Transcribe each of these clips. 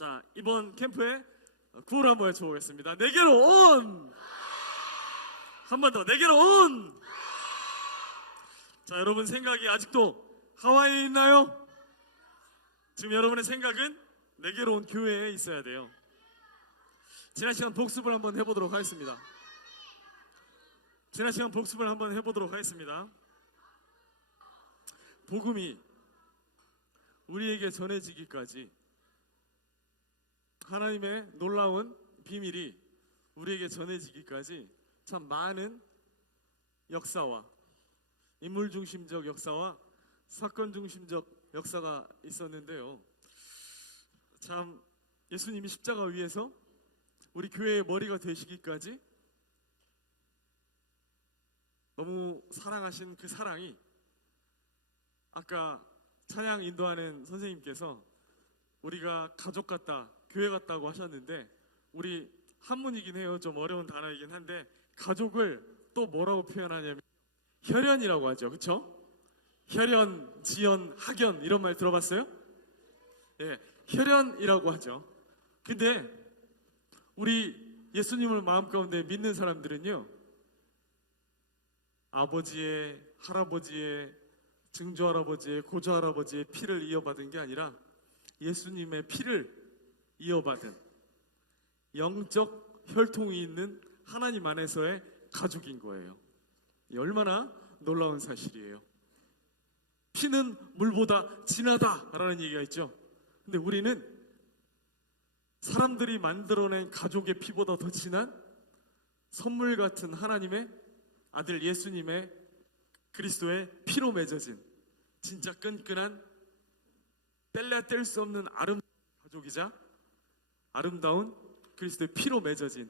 자, 이번 캠프에 구호를 한번 외쳐보겠습니다. 내게로 온! 한 번 더, 내게로 온! 자, 여러분 생각이 아직도 하와이에 있나요? 지금 여러분의 생각은 내게로 온 교회에 있어야 돼요. 지난 시간 복습을 한번 해보도록 하겠습니다. 복음이 우리에게 전해지기까지, 하나님의 놀라운 비밀이 우리에게 전해지기까지 참 많은 역사와 인물 중심적 역사와 사건 중심적 역사가 있었는데요. 참 예수님이 십자가 위에서 우리 교회의 머리가 되시기까지 너무 사랑하신 그 사랑이, 아까 찬양 인도하는 선생님께서 우리가 가족 같다, 교회 같다고 하셨는데, 우리 한문이긴 해요. 좀 어려운 단어이긴 한데, 가족을 또 뭐라고 표현하냐면 혈연이라고 하죠. 그렇죠? 혈연, 지연, 학연 이런 말 들어봤어요? 예, 혈연이라고 하죠. 근데 우리 예수님을 마음 가운데 믿는 사람들은요, 아버지의, 할아버지의, 증조할아버지의, 고조할아버지의 피를 이어받은 게 아니라 예수님의 피를 이어받은 영적 혈통이 있는 하나님 안에서의 가족인 거예요. 얼마나 놀라운 사실이에요. 피는 물보다 진하다라는 얘기가 있죠. 근데 우리는 사람들이 만들어낸 가족의 피보다 더 진한 선물 같은 하나님의 아들 예수님의 그리스도의 피로 맺어진 진짜 끈끈한, 뗄래야 뗄 수 없는 아름다운 가족이자 아름다운 그리스도의 피로 맺어진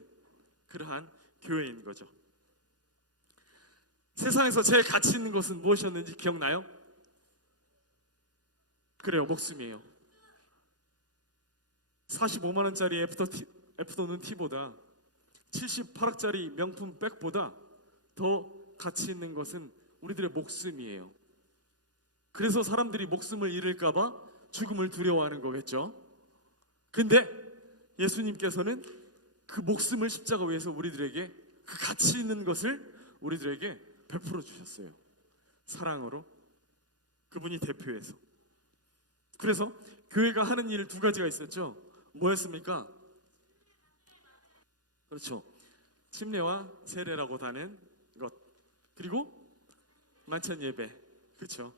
그러한 교회인 거죠. 세상에서 제일 가치 있는 것은 무엇이었는지 기억나요? 그래요, 목숨이에요. 45만 원짜리 애프터눈 티보다 78억짜리 명품 백보다 더 가치 있는 것은 우리들의 목숨이에요. 그래서 사람들이 목숨을 잃을까봐 죽음을 두려워하는 거겠죠. 근데 예수님께서는 그 목숨을 십자가 위에서 우리들에게, 그 가치 있는 것을 우리들에게 베풀어 주셨어요. 사랑으로, 그분이 대표해서. 그래서 교회가 하는 일 두 가지가 있었죠. 뭐였습니까? 그렇죠. 침례와 세례라고 하는 것, 그리고 만찬 예배. 그렇죠.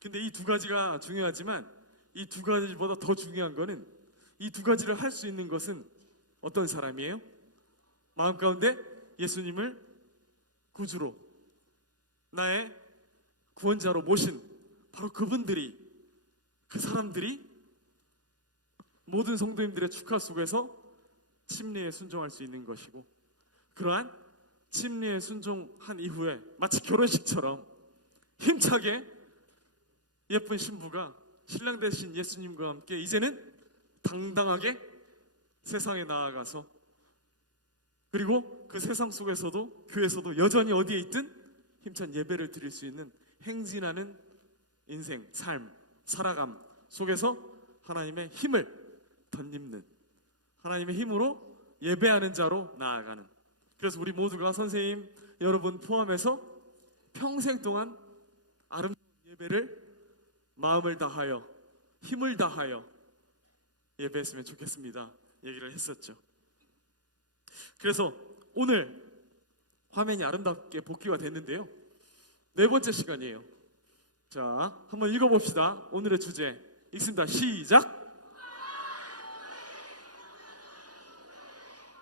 근데 이 두 가지가 중요하지만 이 두 가지보다 더 중요한 거는, 이 두 가지를 할 수 있는 것은 어떤 사람이에요? 마음 가운데 예수님을 구주로, 나의 구원자로 모신 바로 그분들이, 그 사람들이 모든 성도님들의 축하 속에서 침례에 순종할 수 있는 것이고, 그러한 침례에 순종한 이후에 마치 결혼식처럼 힘차게 예쁜 신부가 신랑 되신 예수님과 함께 이제는 당당하게 세상에 나아가서, 그리고 그 세상 속에서도, 교회에서도 여전히 어디에 있든 힘찬 예배를 드릴 수 있는 행진하는 인생, 삶, 살아감 속에서 하나님의 힘을 덧입는, 하나님의 힘으로 예배하는 자로 나아가는. 그래서 우리 모두가, 선생님 여러분 포함해서 평생 동안 아름다운 예배를 마음을 다하여, 힘을 다하여 예배했으면 좋겠습니다 얘기를 했었죠. 그래서 오늘 화면이 아름답게 복귀가 됐는데요, 네 번째 시간이에요. 자, 한번 읽어봅시다. 오늘의 주제 읽습니다. 시작.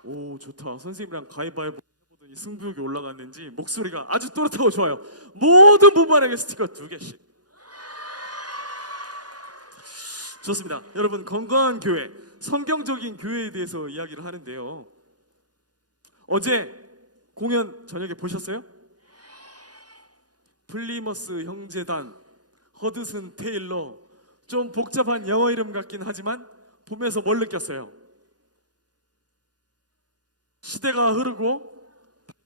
오, 좋다. 선생님이랑 가위바위보 해보더니 승부욕이 올라갔는지 목소리가 아주 또렷하고 좋아요. 모든 부부에게 스티커 2개씩. 좋습니다. 여러분, 건강한 교회, 성경적인 교회에 대해서 이야기를 하는데요, 어제 공연 저녁에 보셨어요? 플리머스 형제단, 허드슨 테일러, 좀 복잡한 영어 이름 같긴 하지만 보면서 뭘 느꼈어요? 시대가 흐르고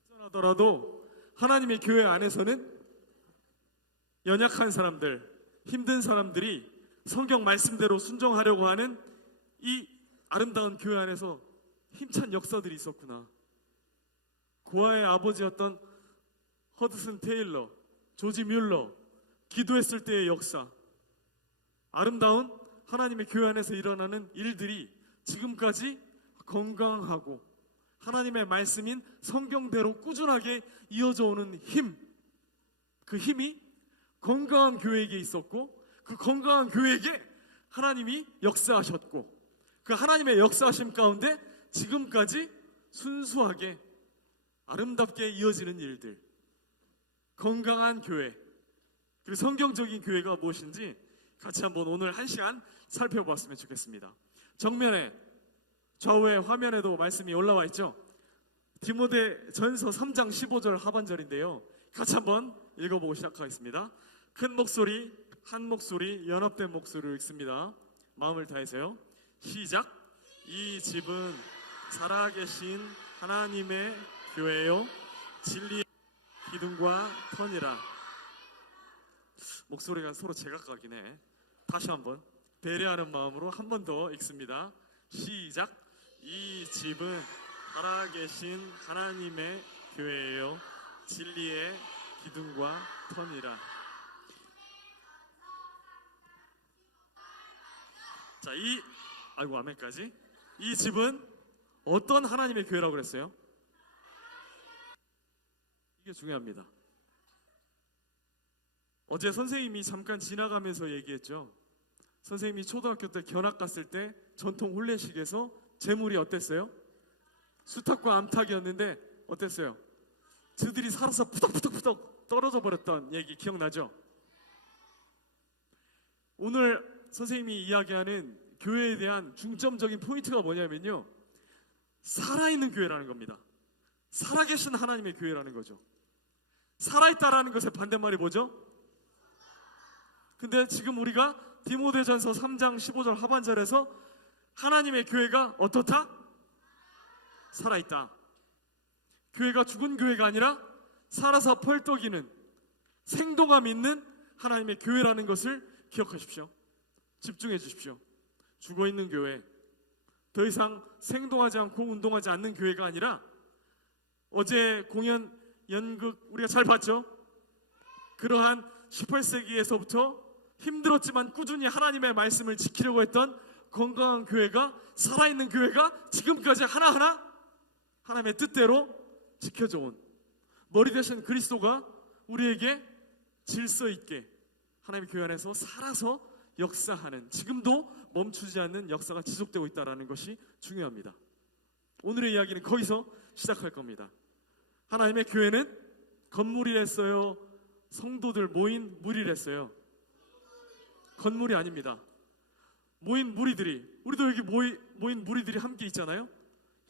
발전하더라도 하나님의 교회 안에서는 연약한 사람들, 힘든 사람들이 성경 말씀대로 순종하려고 하는 이 아름다운 교회 안에서 힘찬 역사들이 있었구나. 고아의 아버지였던 허드슨 테일러, 조지 뮬러, 기도했을 때의 역사, 아름다운 하나님의 교회 안에서 일어나는 일들이 지금까지 건강하고 하나님의 말씀인 성경대로 꾸준하게 이어져 오는 힘, 그 힘이 건강한 교회에게 있었고, 그 건강한 교회에게 하나님이 역사하셨고, 그 하나님의 역사하심 가운데 지금까지 순수하게 아름답게 이어지는 일들, 건강한 교회, 그리고 성경적인 교회가 무엇인지 같이 한번 오늘 1시간 살펴봤으면 좋겠습니다. 정면에 좌우에 화면에도 말씀이 올라와 있죠. 디모데전서 3장 15절 하반절인데요, 같이 한번 읽어보고 시작하겠습니다. 큰 목소리, 한 목소리, 연합된 목소리로 읽습니다. 마음을 다해서요. 시작. 이 집은 살아계신 하나님의 교회요 진리의 기둥과 터니라. 목소리가 서로 제각각이네. 다시 한번 배려하는 마음으로 한 번 더 읽습니다. 시작. 이 집은 살아계신 하나님의 교회예요 진리의 기둥과 터니라. 자, 아이고 아멘까지. 이 집은 어떤 하나님의 교회라고 그랬어요? 이게 중요합니다. 어제 선생님이 잠깐 지나가면서 얘기했죠. 선생님이 초등학교 때 견학 갔을 때 전통 혼례식에서 제물이 어땠어요? 수탉과 암탉이었는데 어땠어요? 즈들이 살아서 푸덕푸덕푸덕 떨어져 버렸던 얘기 기억나죠? 오늘 선생님이 이야기하는 교회에 대한 중점적인 포인트가 뭐냐면요, 살아있는 교회라는 겁니다. 살아계신 하나님의 교회라는 거죠. 살아있다라는 것의 반대말이 뭐죠? 근데 지금 우리가 디모데전서 3장 15절 하반절에서 하나님의 교회가 어떻다? 살아있다. 교회가 죽은 교회가 아니라 살아서 펄떡이는 생동감 있는 하나님의 교회라는 것을 기억하십시오. 집중해 주십시오. 죽어있는 교회, 더 이상 생동하지 않고 운동하지 않는 교회가 아니라, 어제 공연 연극 우리가 잘 봤죠? 그러한 18세기에서부터 힘들었지만 꾸준히 하나님의 말씀을 지키려고 했던 건강한 교회가, 살아있는 교회가 지금까지 하나하나 하나님의 뜻대로 지켜져 온, 머리 대신 그리스도가 우리에게 질서 있게 하나님의 교회 안에서 살아서 역사하는, 지금도 멈추지 않는 역사가 지속되고 있다는 것이 중요합니다. 오늘의 이야기는 거기서 시작할 겁니다. 하나님의 교회는 건물이랬어요? 성도들 모인 무리랬어요? 건물이 아닙니다. 모인 무리들이, 우리도 여기 모인 무리들이 함께 있잖아요.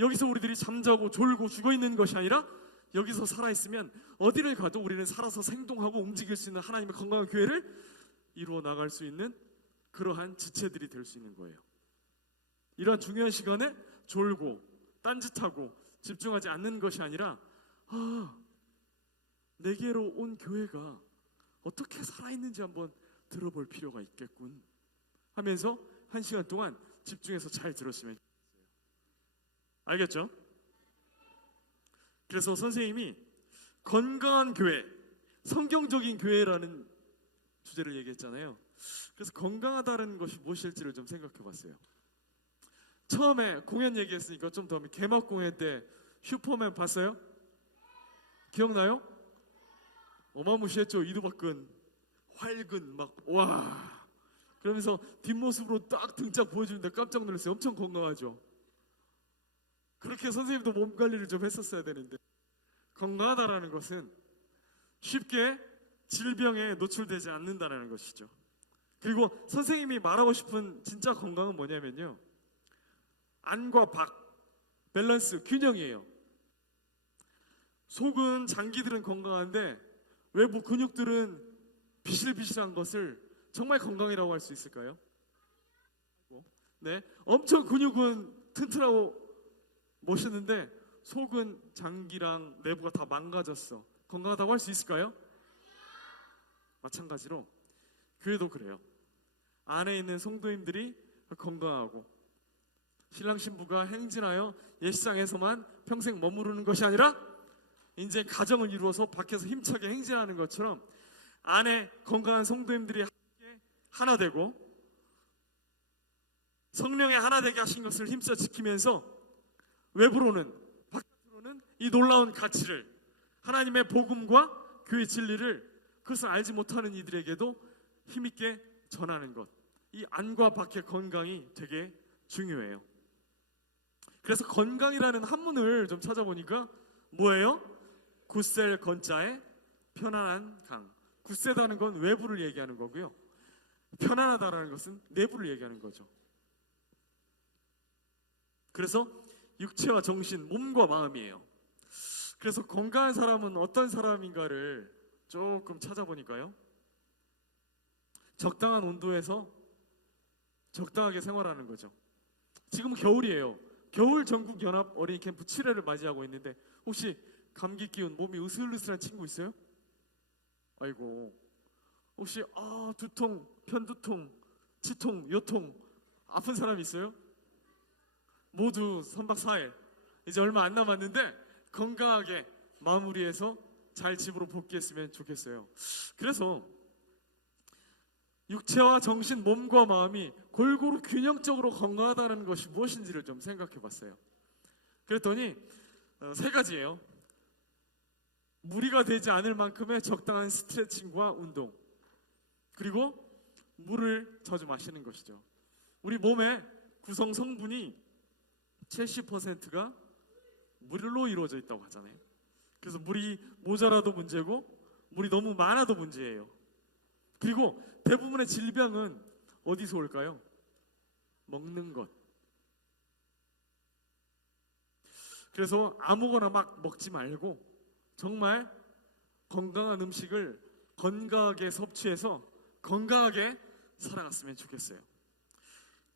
여기서 우리들이 잠자고 졸고 죽어있는 것이 아니라 여기서 살아있으면 어디를 가도 우리는 살아서 생동하고 움직일 수 있는 하나님의 건강한 교회를 이루어 나갈 수 있는 그러한 지체들이 될 수 있는 거예요. 이러한 중요한 시간에 졸고 딴짓하고 집중하지 않는 것이 아니라, 내게로 온 교회가 어떻게 살아있는지 한번 들어볼 필요가 있겠군 하면서 1시간 동안 집중해서 잘 들었으면 좋겠어요. 알겠죠? 그래서 선생님이 건강한 교회, 성경적인 교회라는 주제를 얘기했잖아요. 그래서 건강하다는 것이 무엇일지를 좀 생각해 봤어요. 처음에 공연 얘기했으니까 좀 더, 개막 공연 때 슈퍼맨 봤어요? 기억나요? 어마무시했죠. 이두박근 활근 막, 와, 그러면서 뒷모습으로 딱 등짝 보여주는데 깜짝 놀랐어요. 엄청 건강하죠. 그렇게 선생님도 몸 관리를 좀 했었어야 되는데, 건강하다라는 것은 쉽게 질병에 노출되지 않는다는 것이죠. 그리고 선생님이 말하고 싶은 진짜 건강은 뭐냐면요, 안과 박, 밸런스, 균형이에요. 속은, 장기들은 건강한데 외부 근육들은 비실비실한 것을 정말 건강이라고 할 수 있을까요? 네, 엄청 근육은 튼튼하고 멋있는데 속은, 장기랑 내부가 다 망가졌어. 건강하다고 할 수 있을까요? 마찬가지로 교회도 그래요. 안에 있는 성도님들이 건강하고 신랑 신부가 행진하여 예식장에서만 평생 머무르는 것이 아니라 이제 가정을 이루어서 밖에서 힘차게 행진하는 것처럼 안에 건강한 성도님들이 함께 하나 되고 성령의 하나 되게 하신 것을 힘써 지키면서 외부로는 바깥으로는 이 놀라운 가치를 하나님의 복음과 교회 진리를 그것을 알지 못하는 이들에게도 힘있게 전하는 것, 이 안과 밖의 건강이 되게 중요해요. 그래서 건강이라는 한문을 좀 찾아보니까 뭐예요? 굳셀 건자에 편안한 강. 굳세다는 건 외부를 얘기하는 거고요, 편안하다라는 것은 내부를 얘기하는 거죠. 그래서 육체와 정신, 몸과 마음이에요. 그래서 건강한 사람은 어떤 사람인가를 조금 찾아보니까요, 적당한 온도에서 적당하게 생활하는 거죠. 지금 겨울이에요. 겨울 전국 연합 어린이 캠프 7회를 맞이하고 있는데 혹시 감기 기운, 몸이 으슬으슬한 친구 있어요? 아이고, 혹시 두통, 편두통, 치통, 요통 아픈 사람 있어요? 모두 3박 4일 이제 얼마 안 남았는데 건강하게 마무리해서 잘 집으로 복귀했으면 좋겠어요. 그래서 육체와 정신, 몸과 마음이 골고루 균형적으로 건강하다는 것이 무엇인지를 좀 생각해 봤어요. 그랬더니 3가지예요. 무리가 되지 않을 만큼의 적당한 스트레칭과 운동, 그리고 물을 자주 마시는 것이죠. 우리 몸의 구성 성분이 70%가 물로 이루어져 있다고 하잖아요. 그래서 물이 모자라도 문제고 물이 너무 많아도 문제예요. 그리고 대부분의 질병은 어디서 올까요? 먹는 것. 그래서 아무거나 막 먹지 말고 정말 건강한 음식을 건강하게 섭취해서 건강하게 살아갔으면 좋겠어요.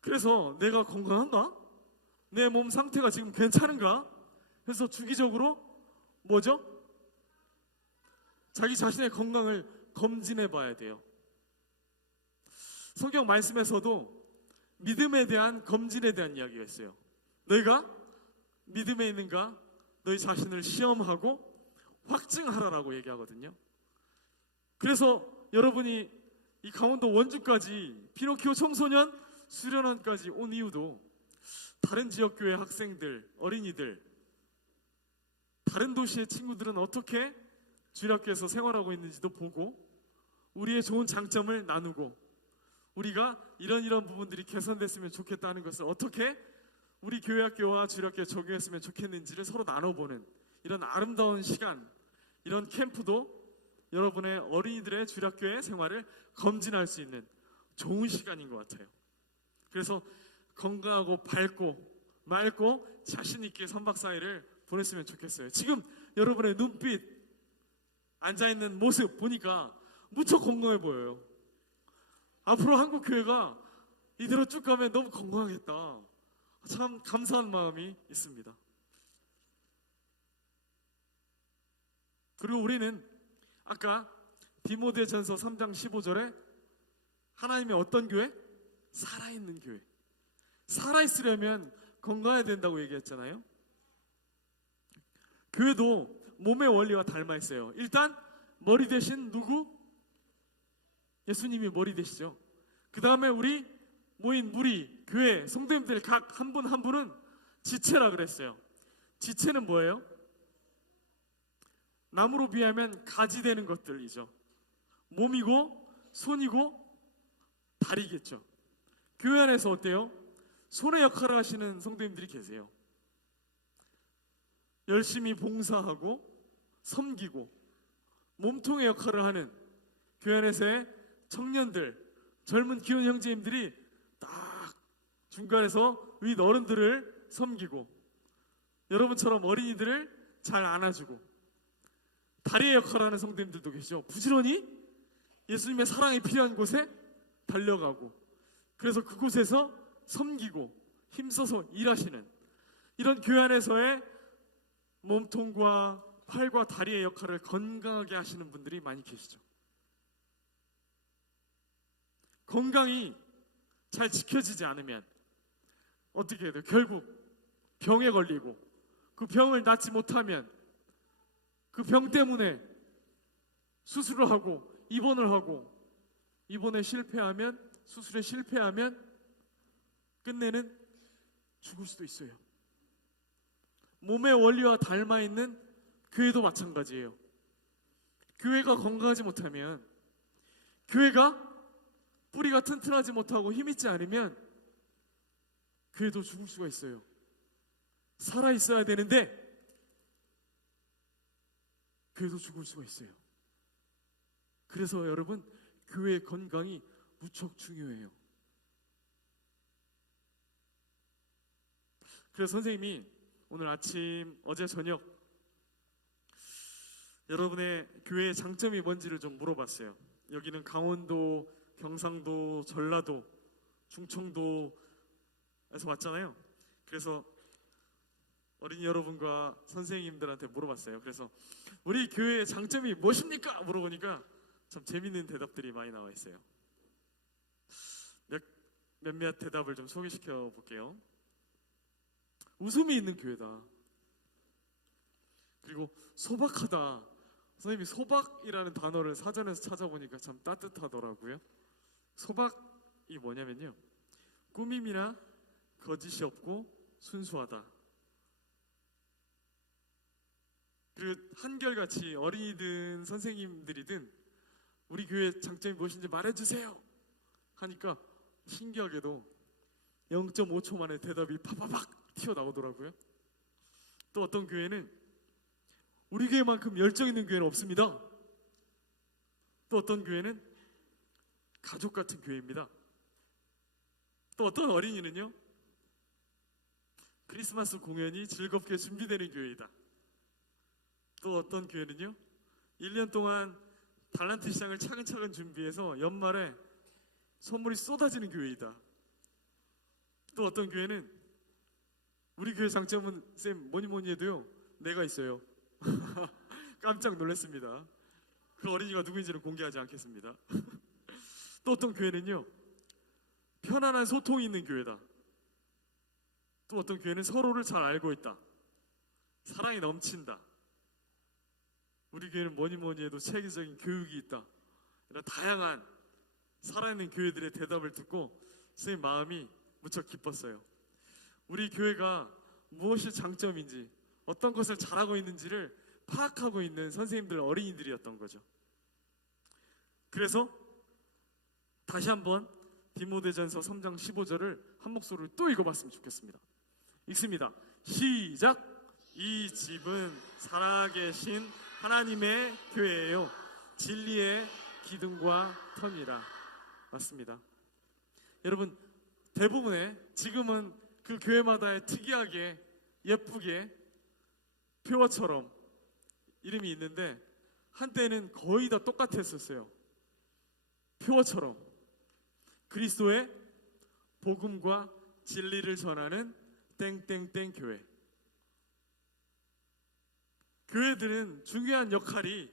그래서 내가 건강한가? 내 몸 상태가 지금 괜찮은가? 그래서 주기적으로 뭐죠? 자기 자신의 건강을 검진해 봐야 돼요. 성경 말씀에서도 믿음에 대한 검진에 대한 이야기가 있어요. 너희가 믿음에 있는가? 너희 자신을 시험하고 확증하라라고 얘기하거든요. 그래서 여러분이 이 강원도 원주까지 피노키오 청소년 수련원까지 온 이유도 다른 지역교회 학생들, 어린이들, 다른 도시의 친구들은 어떻게 주일학교에서 생활하고 있는지도 보고 우리의 좋은 장점을 나누고 우리가 이런 부분들이 개선됐으면 좋겠다는 것을 어떻게 우리 교회학교와 주일학교에 적용했으면 좋겠는지를 서로 나눠보는 이런 아름다운 시간, 이런 캠프도 여러분의 어린이들의 주일학교의 생활을 검진할 수 있는 좋은 시간인 것 같아요. 그래서 건강하고 밝고 맑고 자신 있게 3박 4일을 보냈으면 좋겠어요. 지금 여러분의 눈빛, 앉아있는 모습 보니까 무척 건강해 보여요. 앞으로 한국교회가 이대로 쭉 가면 너무 건강하겠다. 참 감사한 마음이 있습니다. 그리고 우리는 아까 디모데전서 3장 15절에 하나님의 어떤 교회? 살아있는 교회. 살아있으려면 건강해야 된다고 얘기했잖아요. 교회도 몸의 원리와 닮아 있어요. 일단 머리 대신 누구? 예수님이 머리 되시죠. 그 다음에 우리 모인 무리, 교회, 성도님들 각 한 분 한 분은 지체라 그랬어요. 지체는 뭐예요? 나무로 비하면 가지 되는 것들이죠. 몸이고 손이고 다리겠죠. 교회 안에서 어때요? 손의 역할을 하시는 성도님들이 계세요. 열심히 봉사하고 섬기고 몸통의 역할을 하는 교회 안에서의 청년들, 젊은 귀여운 형제님들이 딱 중간에서 윗 어른들을 섬기고 여러분처럼 어린이들을 잘 안아주고 다리의 역할을 하는 성도님들도 계시죠. 부지런히 예수님의 사랑이 필요한 곳에 달려가고 그래서 그곳에서 섬기고 힘써서 일하시는 이런 교회 안에서의 몸통과 팔과 다리의 역할을 건강하게 하시는 분들이 많이 계시죠. 건강이 잘 지켜지지 않으면 어떻게 해야 돼요? 결국 병에 걸리고 그 병을 낫지 못하면 그 병 때문에 수술을 하고 입원을 하고 입원에 실패하면 수술에 실패하면 끝내는 죽을 수도 있어요. 몸의 원리와 닮아 있는 교회도 마찬가지예요. 교회가 건강하지 못하면, 교회가 뿌리가 튼튼하지 못하고 힘있지 않으면 교회도 죽을 수가 있어요. 살아 있어야 되는데 교회도 죽을 수가 있어요. 그래서 여러분, 교회의 건강이 무척 중요해요. 그래서 선생님이 오늘 아침, 어제 저녁 여러분의 교회의 장점이 뭔지를 좀 물어봤어요. 여기는 강원도, 경상도, 전라도, 충청도에서 왔잖아요. 그래서 어린이 여러분과 선생님들한테 물어봤어요. 그래서 우리 교회의 장점이 무엇입니까? 물어보니까 참 재밌는 대답들이 많이 나와 있어요. 몇몇 대답을 좀 소개시켜 볼게요. 웃음이 있는 교회다. 그리고 소박하다. 선생님이 소박이라는 단어를 사전에서 찾아보니까 참 따뜻하더라고요. 소박이 뭐냐면요, 꾸밈이나 거짓이 없고 순수하다. 그리고 한결같이 어린이든 선생님들이든 우리 교회의 장점이 무엇인지 말해주세요 하니까 신기하게도 0.5초 만에 대답이 파파박 튀어나오더라고요. 또 어떤 교회는 우리 교회만큼 열정 있는 교회는 없습니다. 또 어떤 교회는 가족 같은 교회입니다. 또 어떤 어린이는요, 크리스마스 공연이 즐겁게 준비되는 교회이다. 또 어떤 교회는요, 1년 동안 달란트 시장을 차근차근 준비해서 연말에 선물이 쏟아지는 교회이다. 또 어떤 교회는 우리 교회 장점은 쌤 뭐니 해도요, 내가 있어요. 깜짝 놀랐습니다. 그 어린이가 누구인지는 공개하지 않겠습니다. 또 어떤 교회는요, 편안한 소통이 있는 교회다. 또 어떤 교회는 서로를 잘 알고 있다. 사랑이 넘친다. 우리 교회는 뭐니 해도 체계적인 교육이 있다. 이런 다양한 살아있는 교회들의 대답을 듣고 선생님 마음이 무척 기뻤어요. 우리 교회가 무엇이 장점인지, 어떤 것을 잘하고 있는지를 파악하고 있는 선생님들, 어린이들이었던 거죠. 그래서 다시 한번 디모데전서 3장 15절을 한 목소리로 또 읽어봤으면 좋겠습니다. 읽습니다. 시작! 이 집은 살아계신 하나님의 교회예요. 진리의 기둥과 터미라. 맞습니다. 여러분, 대부분의 지금은 그 교회마다의 특이하게 예쁘게 표어처럼 이름이 있는데 한때는 거의 다 똑같았었어요. 표어처럼 그리스도의 복음과 진리를 전하는 땡땡땡 교회. 교회들은 중요한 역할이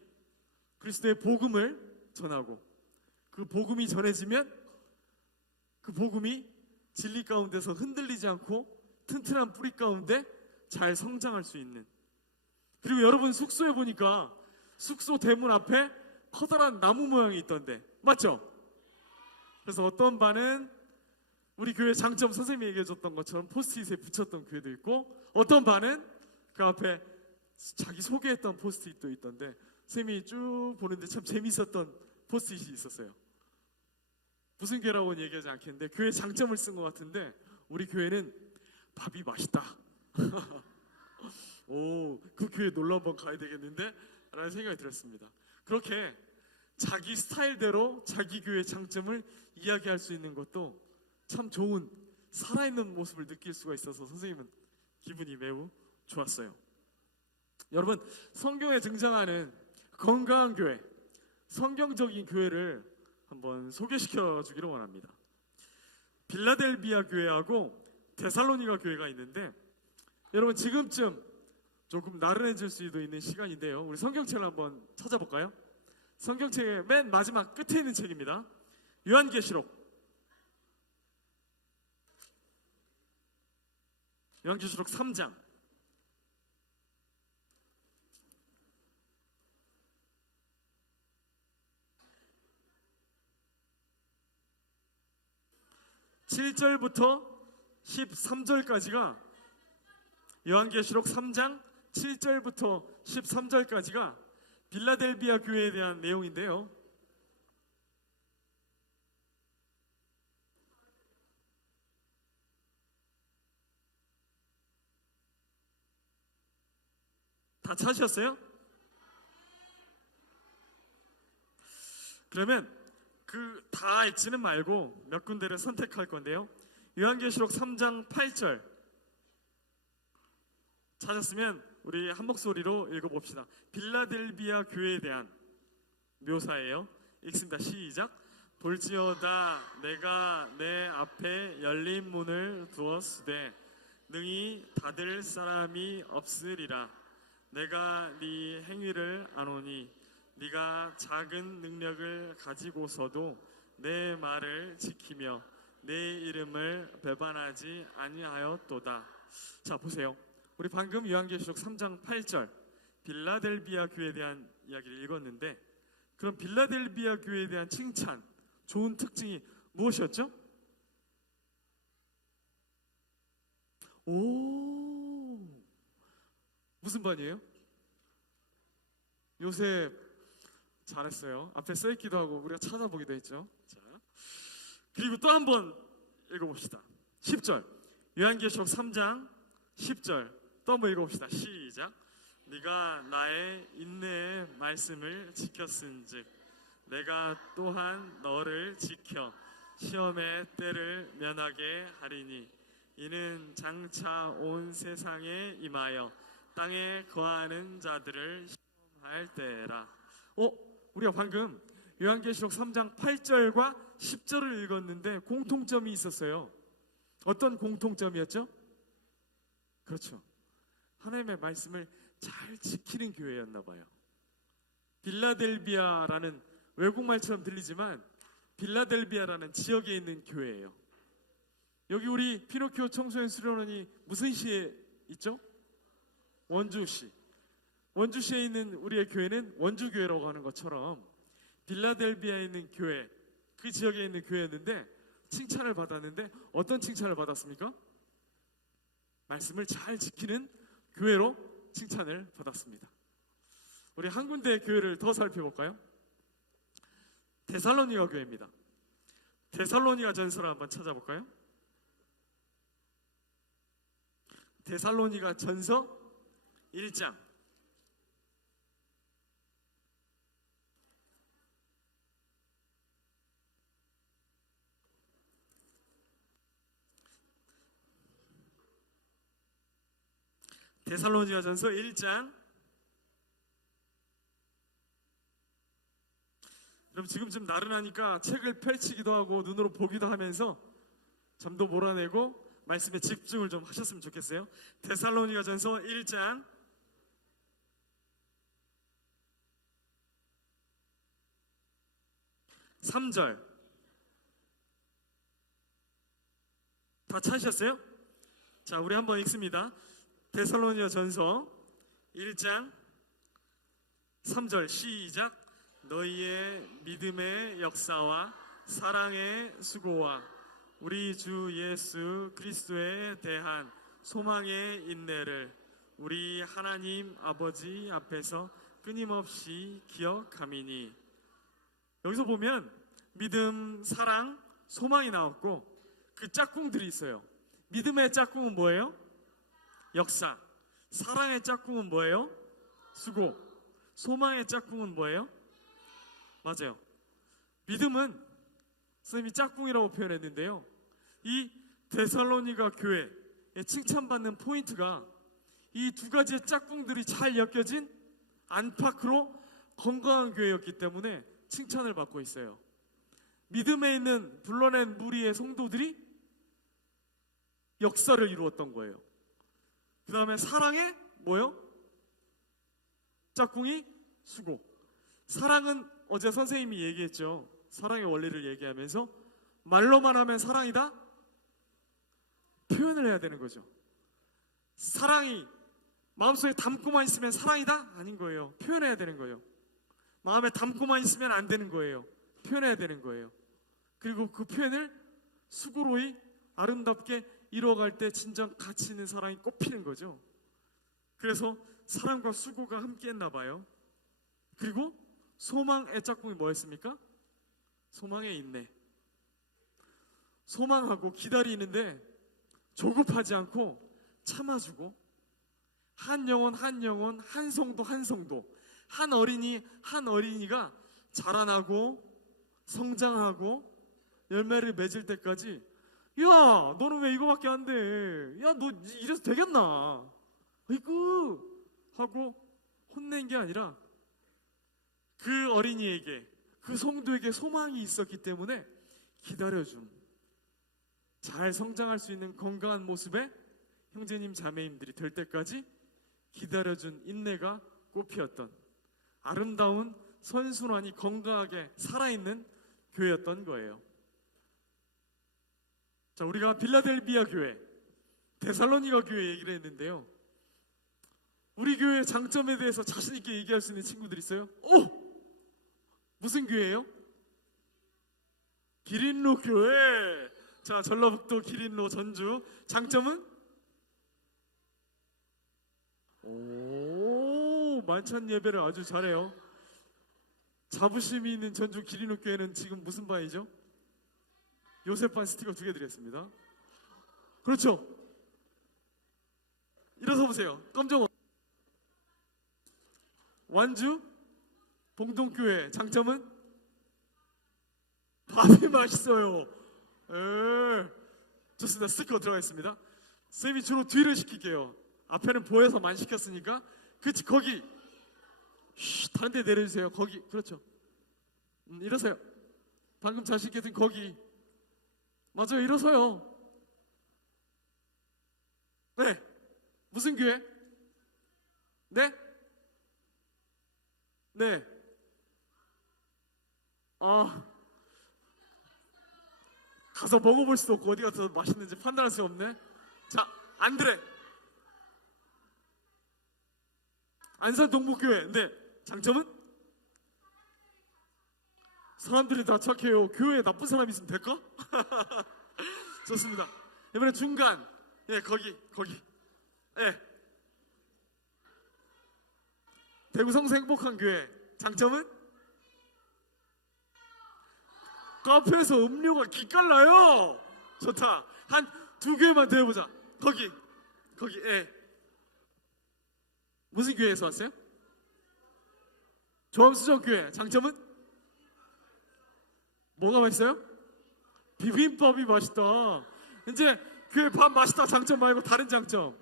그리스도의 복음을 전하고, 그 복음이 전해지면 그 복음이 진리 가운데서 흔들리지 않고 튼튼한 뿌리 가운데 잘 성장할 수 있는. 그리고 여러분, 숙소에 보니까 숙소 대문 앞에 커다란 나무 모양이 있던데 맞죠? 그래서 어떤 반은 우리 교회 장점 선생님이 얘기해 줬던 것처럼 포스트잇에 붙였던 교회도 있고, 어떤 반은 그 앞에 자기 소개했던 포스트잇도 있던데 선생님이 쭉 보는데 참 재밌었던 포스트잇이 있었어요. 무슨 교회라고는 얘기하지 않겠는데 교회 장점을 쓴 것 같은데, 우리 교회는 밥이 맛있다. 오, 그 교회 놀러 한번 가야 되겠는데? 라는 생각이 들었습니다. 그렇게 자기 스타일대로 자기 교회의 장점을 이야기할 수 있는 것도 참 좋은, 살아있는 모습을 느낄 수가 있어서 선생님은 기분이 매우 좋았어요. 여러분, 성경에 등장하는 건강한 교회, 성경적인 교회를 한번 소개시켜 주기를 원합니다. 빌라델비아 교회하고 데살로니가 교회가 있는데, 여러분 지금쯤 조금 나른해질 수도 있는 시간인데요, 우리 성경책을 한번 찾아볼까요? 성경책의 맨 마지막 끝에 있는 책입니다. 요한계시록 요한계시록 3장 7절부터 13절까지가 요한계시록 3장 7절부터 13절까지가 빌라델비아 교회에 대한 내용인데요. 다 찾으셨어요? 그러면 그 다 읽지는 말고 몇 군데를 선택할 건데요. 요한계시록 3장 8절 찾았으면 우리 한 목소리로 읽어봅시다. 빌라델비아 교회에 대한 묘사예요. 읽습니다. 시작. 볼지어다 내가 내 앞에 열린 문을 두었으되 능히 닫을 사람이 없으리라. 내가 네 행위를 아노니 네가 작은 능력을 가지고서도 내 말을 지키며 내 이름을 배반하지 아니하였도다. 자, 보세요. 우리 방금 요한계시록 3장 8절 빌라델비아 교회에 대한 이야기를 읽었는데, 그럼 빌라델비아 교회에 대한 칭찬, 좋은 특징이 무엇이었죠? 오, 무슨 반이에요? 요셉 잘했어요. 앞에 써있기도 하고 우리가 찾아보기도 했죠. 자, 그리고 또 한 번 읽어봅시다. 10절 요한계시록 3장 10절 또 한 번 읽어봅시다. 시작. 네가 나의 인내의 말씀을 지켰은즉 내가 또한 너를 지켜 시험의 때를 면하게 하리니 이는 장차 온 세상에 임하여 땅에 거하는 자들을 시험할 때라. 우리가 방금 요한계시록 3장 8절과 10절을 읽었는데 공통점이 있었어요. 어떤 공통점이었죠? 그렇죠. 하나님의 말씀을 잘 지키는 교회였나 봐요. 빌라델비아라는 외국말처럼 들리지만 빌라델비아라는 지역에 있는 교회예요. 여기 우리 피노키오 청소년 수련원이 무슨 시에 있죠? 원주시. 원주시에 있는 우리의 교회는 원주교회라고 하는 것처럼 빌라델비아에 있는 교회, 그 지역에 있는 교회였는데 칭찬을 받았는데 어떤 칭찬을 받았습니까? 말씀을 잘 지키는 교회로 칭찬을 받았습니다. 우리 한 군데의 교회를 더 살펴볼까요? 데살로니가 교회입니다. 데살로니가 전서를 한번 찾아볼까요? 데살로니가 전서 1장 데살로니가 전서 1장. 여러분 지금 좀 나른하니까 책을 펼치기도 하고 눈으로 보기도 하면서 잠도 몰아내고 말씀에 집중을 좀 하셨으면 좋겠어요. 데살로니가 전서 1장 3절 다 찾으셨어요? 자, 우리 한번 읽습니다. 데살로니가 전서 1장 3절 시작. 너희의 믿음의 역사와 사랑의 수고와 우리 주 예수 그리스도에 대한 소망의 인내를 우리 하나님 아버지 앞에서 끊임없이 기억함이니. 여기서 보면 믿음, 사랑, 소망이 나왔고 그 짝꿍들이 있어요. 믿음의 짝꿍은 뭐예요? 역사. 사랑의 짝꿍은 뭐예요? 수고. 소망의 짝꿍은 뭐예요? 맞아요. 믿음은 선생님이 짝꿍이라고 표현했는데요, 이 데살로니가 교회에 칭찬받는 포인트가 이 두 가지의 짝꿍들이 잘 엮여진 안팎으로 건강한 교회였기 때문에 칭찬을 받고 있어요. 믿음에 있는 불러낸 무리의 성도들이 역사를 이루었던 거예요. 그 다음에 사랑에 뭐요? 짝꿍이 수고. 사랑은 어제 선생님이 얘기했죠. 사랑의 원리를 얘기하면서 말로만 하면 사랑이다? 표현을 해야 되는 거죠. 사랑이 마음속에 담고만 있으면 사랑이다? 아닌 거예요. 표현해야 되는 거예요. 마음에 담고만 있으면 안 되는 거예요. 표현해야 되는 거예요. 그리고 그 표현을 수고로이 아름답게 이루어갈 때 진정 가치 있는 사랑이 꽃피는 거죠. 그래서 사랑과 수고가 함께 했나 봐요. 그리고 소망의 짝꿍이 뭐였습니까? 소망의 인내. 소망하고 기다리는데 조급하지 않고 참아주고, 한 영혼 한 영혼, 한 성도 한 성도, 한 어린이 한 어린이가 자라나고 성장하고 열매를 맺을 때까지, 야 너는 왜 이거밖에 안 돼? 야 너 이래서 되겠나? 아이고 하고 혼낸 게 아니라 그 어린이에게, 그 성도에게 소망이 있었기 때문에 기다려줌. 잘 성장할 수 있는 건강한 모습의 형제님 자매님들이 될 때까지 기다려준 인내가 꽃피었던 아름다운 선순환이 건강하게 살아있는 교회였던 거예요. 자, 우리가 빌라델비아 교회, 데살로니가 교회 얘기를 했는데요. 우리 교회의 장점에 대해서 자신 있게 얘기할 수 있는 친구들 있어요? 무슨 교회예요? 기린로 교회. 자, 전라북도 기린로 전주. 장점은? 만찬 예배를 아주 잘해요. 자부심이 있는 전주 기린로 교회는 지금 무슨 반이죠? 요셉반 스티커 2개 드리겠습니다. 그렇죠. 일어서 보세요. 깜짝. 완주 봉동교회. 장점은? 밥이 맛있어요. 좋습니다. 스티커 들어가 있습니다. 쌤이 주로 뒤를 시킬게요. 앞에는 보여서 많이 시켰으니까. 그치, 거기. 다른 데 내려주세요. 거기. 그렇죠. 일어서요. 방금 잘 시켰던 거기. 맞아요. 일어서요. 네. 무슨 교회? 네? 네. 가서 먹어볼 수도 없고 어디가 더 맛있는지 판단할 수 없네. 자, 안드레. 안산 동북교회. 네. 장점은? 사람들이 다 착해요. 교회에 나쁜 사람 있으면 될까? 좋습니다. 이번에 중간. 예, 거기. 예. 대구 성수 행복한 교회. 장점은? 카페에서 음료가 기깔나요. 좋다. 한 2교회만 더 해보자. 거기. 예. 무슨 교회에서 왔어요? 조암수정교회. 장점은? 뭐가 맛있어요? 비빔밥이 맛있다. 이제 교회 밥 맛있다 장점 말고 다른 장점.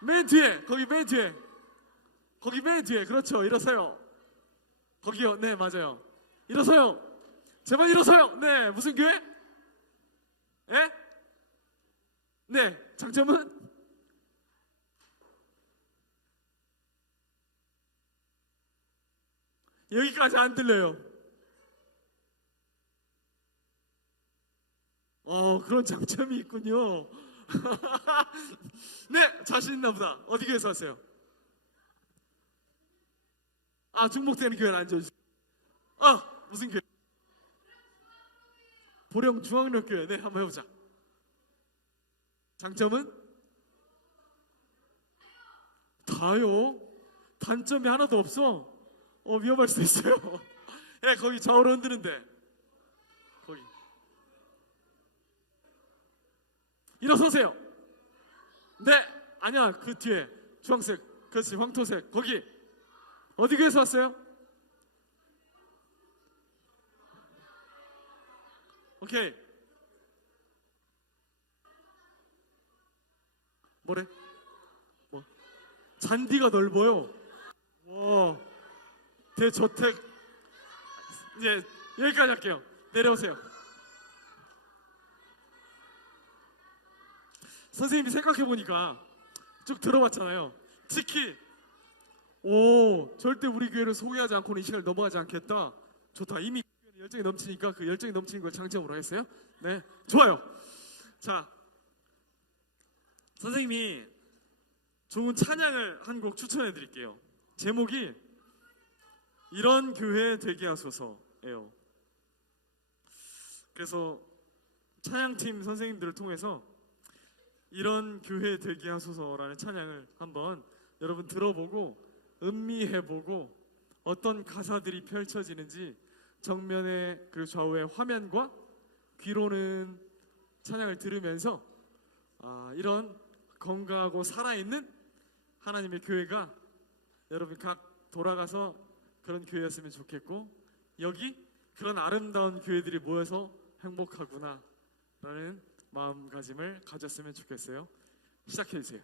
맨 뒤에. 거기 맨 뒤에. 그렇죠. 일어서요. 거기요. 네, 맞아요. 일어서요. 제발 일어서요. 네. 무슨 교회? 예? 네. 장점은? 여기까지 안 들려요. 그런 장점이 있군요. 네, 자신 있나 보다. 어디 교회에서 왔어요? 중복되는 교회는 앉아주세요. 무슨 교회? 보령 중앙역교회. 네, 한번 해보자. 장점은? 다요? 단점이 하나도 없어? 위험할 수도 있어요. 네, 거기 좌우로 흔드는데. 거기. 일어서세요. 네, 아니야, 그 뒤에 주황색, 그렇지, 황토색. 거기. 어디 교회에서 왔어요? 오케이. 뭐래? 뭐? 잔디가 넓어요. 와, 대저택. 이제 여기까지 할게요. 내려오세요. 선생님이 생각해보니까 쭉 들어봤잖아요. 특히 절대 우리 교회를 소개하지 않고는 이 시간을 넘어가지 않겠다. 좋다. 이미 열정이 넘치니까 그 열정이 넘치는 걸 장점으로 하겠어요? 네, 좋아요. 자, 선생님이 좋은 찬양을 한 곡 추천해 드릴게요. 제목이 이런 교회 되게 하소서예요. 그래서 찬양팀 선생님들을 통해서 이런 교회 되게 하소서라는 찬양을 한번 여러분 들어보고 음미해보고 어떤 가사들이 펼쳐지는지 정면에 그리고 좌우의 화면과 귀로는 찬양을 들으면서 이런 건강하고 살아있는 하나님의 교회가 여러분 각 돌아가서 그런 교회였으면 좋겠고, 여기 그런 아름다운 교회들이 모여서 행복하구나 라는 마음가짐을 가졌으면 좋겠어요. 시작해주세요.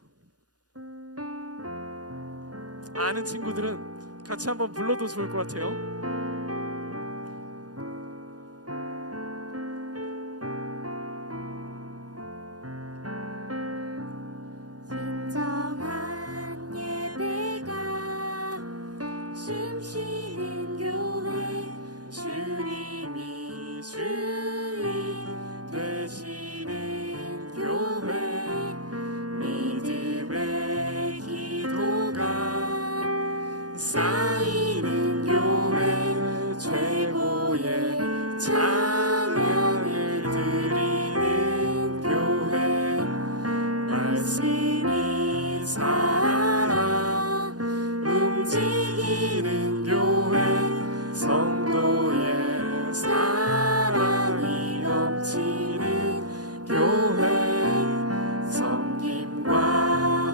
아는 친구들은 같이 한번 불러도 좋을 것 같아요. 진정한 예배가 숨쉬는 교회, 주님이 주인 되시는 교회, 믿음의 기도가 쌓이는 교회, 최고의 찬양을 드리는 교회, 말씀이 살아 움직이는 교회, 성도의 사랑이 넘치는 교회, 섬김과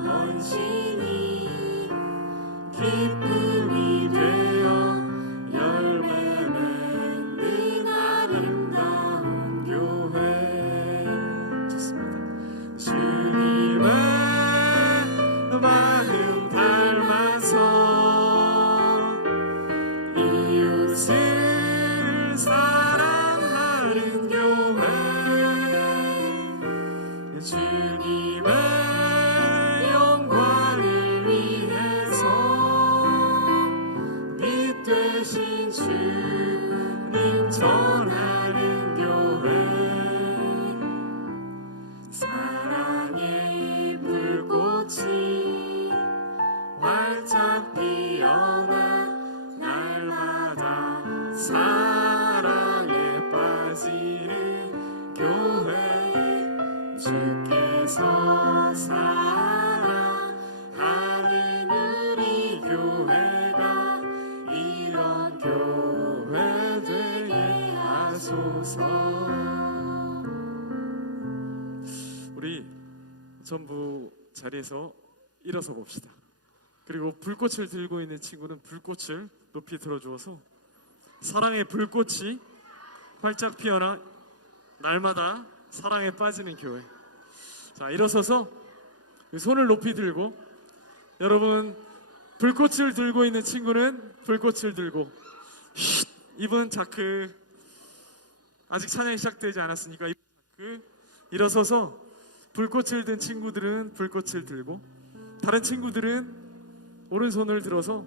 헌신이 기쁨이 되어 열매 맺는 아름다운 교회. 좋습니다. 주님의 마음 닮아서 이웃을 사랑하는 교회, 주님의 영광을 위해서 빛 되신 주님 전하는 교회, 사랑의 불꽃이 활짝 피어나 날마다 사랑에 빠지는 교회, 주께서 사랑하는 우리 교회가 이런 교회 되게 하소서. 우리 전부 자리에서 일어서 봅시다. 그리고 불꽃을 들고 있는 친구는 불꽃을 높이 들어주어서 사랑의 불꽃이 활짝 피어나 날마다 사랑에 빠지는 교회. 자, 일어서서 손을 높이 들고, 여러분 불꽃을 들고 있는 친구는 불꽃을 들고, 입은 자크, 아직 찬양이 시작되지 않았으니까 입은 자크. 일어서서 불꽃을 든 친구들은 불꽃을 들고, 다른 친구들은 오른손을 들어서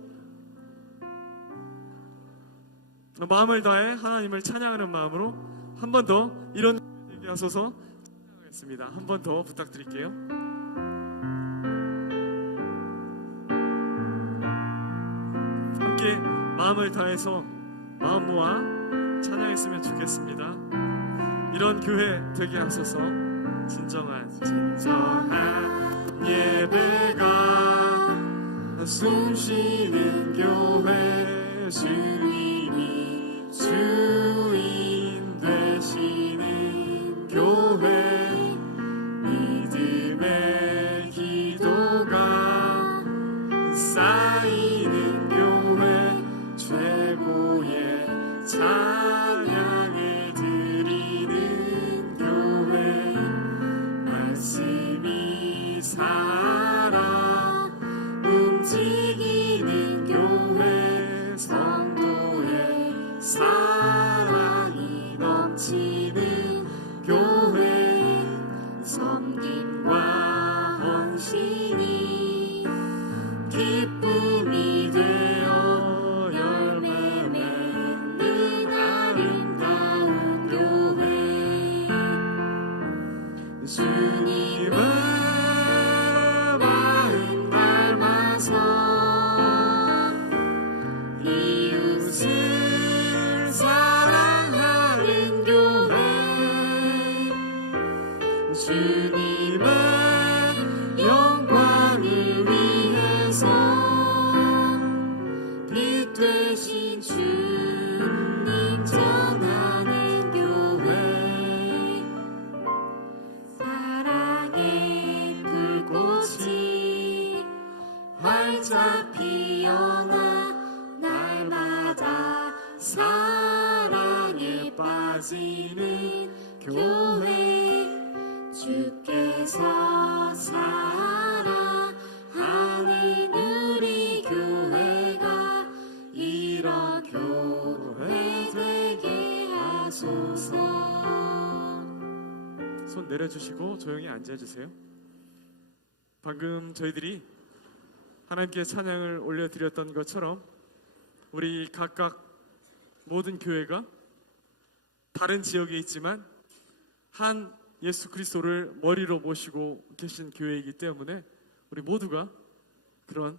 마음을 다해 하나님을 찬양하는 마음으로 한 번 더 이런 얘기 하소서 찬양하겠습니다. 한 번 더 부탁드릴게요. 함께 마음을 다해서 마음 모아 찬양했으면 좋겠습니다. 이런 교회 되게 하소서. 진정한 예배가 숨쉬는 교회, 주님이 주인 되시는 교회, 믿음의 기도가 쌓이는 교회, 최고의 찬양을 드리는 교회, 말씀이 살아 움직이는 교회, 성도의 사랑이 넘치는 교회, 섬김과 헌신이 기쁨이 되어 열매 맺는 아름다운 교회, 주님의 주님의 영광을 위해서 빛 되신 주님 전하는 교회 사랑의 불꽃이 활짝 피어나 날마다 사랑에 빠지는 교회 주께서 사랑하는 우리 교회가 이런 교회 되게 하소서. 손 내려주시고 조용히 앉아주세요. 방금 저희들이 하나님께 찬양을 올려드렸던 것처럼 우리 각각 모든 교회가 다른 지역에 있지만 한 예수 그리스도를 머리로 모시고 계신 교회이기 때문에 우리 모두가 그런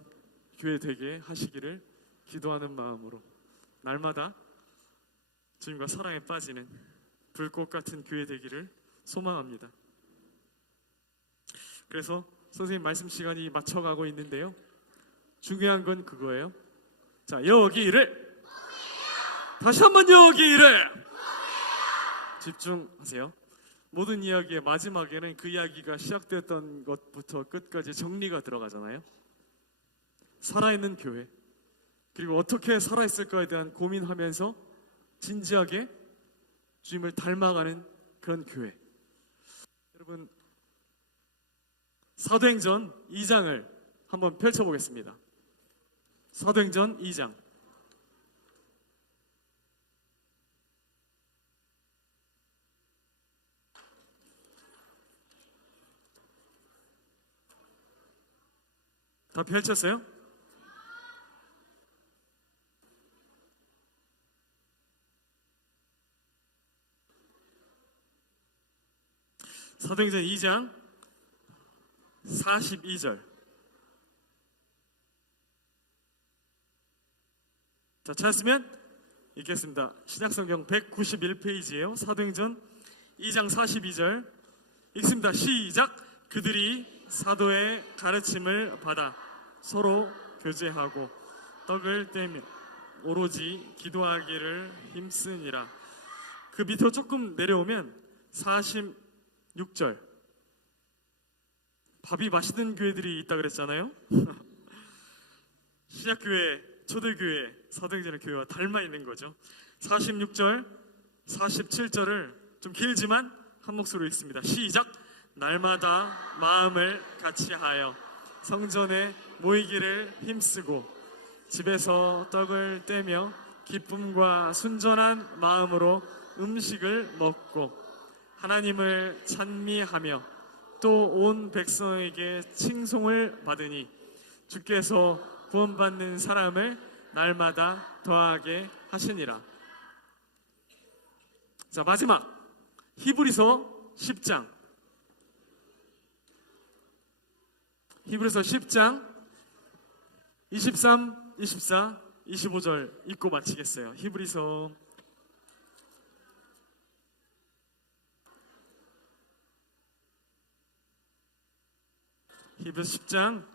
교회 되게 하시기를 기도하는 마음으로 날마다 주님과 사랑에 빠지는 불꽃 같은 교회 되기를 소망합니다. 그래서 선생님 말씀 시간이 맞춰가고 있는데요, 중요한 건 그거예요. 자, 여기를 다시 한번 여기를 집중하세요. 모든 이야기의 마지막에는 그 이야기가 시작됐던 것부터 끝까지 정리가 들어가잖아요. 살아있는 교회, 그리고 어떻게 살아있을까에 대한 고민하면서 진지하게 주님을 닮아가는 그런 교회. 여러분, 사도행전 2장을 한번 펼쳐보겠습니다. 사도행전 2장. 다 펼쳤어요? 사도행전 2장 42절. 자, 찾았으면 읽겠습니다. 신약성경 191페이지예요. 사도행전 2장 42절 읽습니다. 시작. 그들이 사도의 가르침을 받아 서로 교제하고 떡을 떼며 오로지 기도하기를 힘쓰니라. 그 밑으로 조금 내려오면 46절. 밥이 맛있는 교회들이 있다 그랬잖아요. 신약교회, 초대교회, 사도행전의 교회와 닮아 있는 거죠. 46절, 47절을 좀 길지만 한 목소리로 읽습니다. 시작. 날마다 마음을 같이하여 성전에 모이기를 힘쓰고 집에서 떡을 떼며 기쁨과 순전한 마음으로 음식을 먹고 하나님을 찬미하며 또 온 백성에게 칭송을 받으니 주께서 구원받는 사람을 날마다 더하게 하시니라. 자, 마지막 히브리서 10장. 히브리서 10장 23, 24, 25절 읽고 마치겠어요. 히브리서 히브리서 10장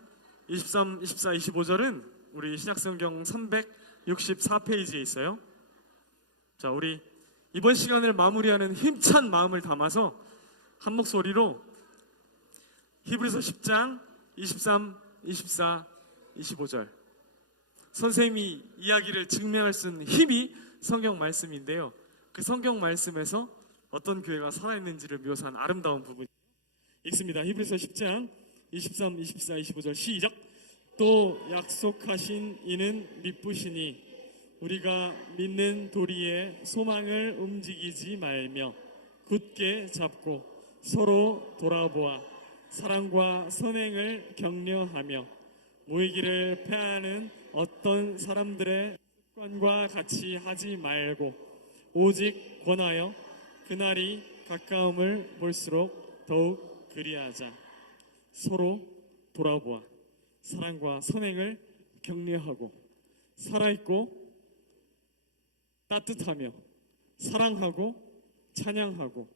23, 24, 25절은 우리 신약성경 364페이지에 있어요. 자, 우리 이번 시간을 마무리하는 힘찬 마음을 담아서 한 목소리로 히브리서 10장 23, 24, 25절. 선생님이 이야기를 증명할 수 있는 힘이 성경 말씀인데요, 그 성경 말씀에서 어떤 교회가 살아있는지를 묘사한 아름다운 부분 읽습니다. 히브리서 10장 23, 24, 25절 시작. 또 약속하신 이는 미쁘시니 우리가 믿는 도리에 소망을 움직이지 말며 굳게 잡고 서로 돌아보아 사랑과 선행을 격려하며 모이기를 패하는 어떤 사람들의 습관과 같이 하지 말고 오직 권하여 그날이 가까움을 볼수록 더욱 그리하자. 서로 돌아보아 사랑과 선행을 격려하고 살아있고 따뜻하며 사랑하고 찬양하고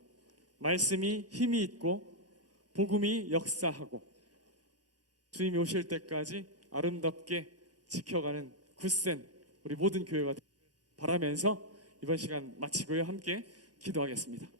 말씀이 힘이 있고 복음이 역사하고 주님이 오실 때까지 아름답게 지켜가는 굳센 우리 모든 교회가 되기를 바라면서 이번 시간 마치고요 함께 기도하겠습니다.